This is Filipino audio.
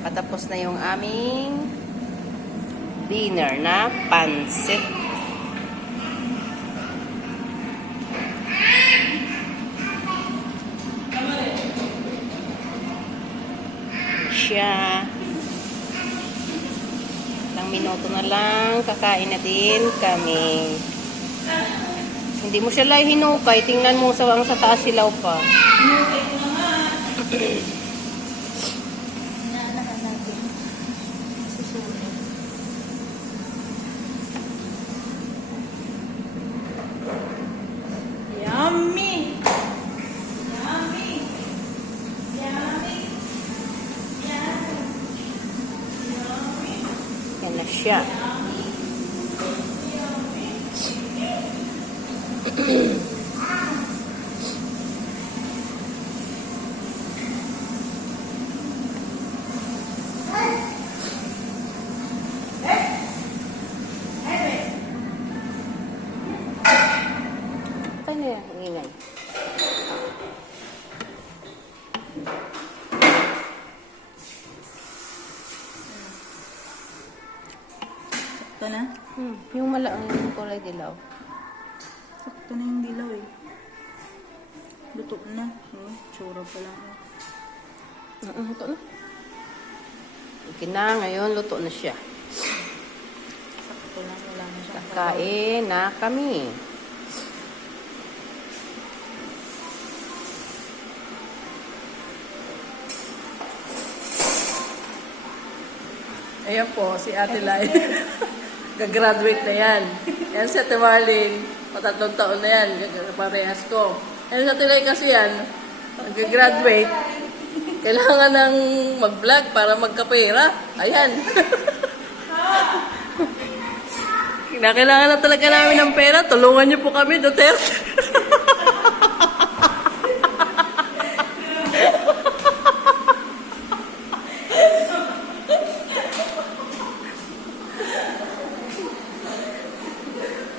Patapos na yung aming dinner na pansit. Siya. Ilang minuto na lang, kakain na din kami. Hindi mo siya lang hinukay. Tingnan mo sa taas silaw pa. Hinukay ko na nga. Inaanahan natin. Susunod. Yummy! Yummy! Yummy! Yummy! Yan na siya. Patay na yan, ang ingay. Sakto na? Yung malaang yung kulay dilaw. Sakto na yung dilaw eh. Luto na. Tsura pa lang. Luto na. Okay na, ngayon luto na siya. Sakto lang. Wala na siya. Kakain na kami. Ayan po, si Ate Lai. Gagraduate na yan. Yan si Ate Marlene. Patatlong taon na yan. Parehas ko. Yan si Ate Lai kasi yan. Gagraduate. Kailangan ng mag-vlog para magkapera. Ayan. Kailangan na talaga namin ng pera. Tulungan niyo po kami, Duterte.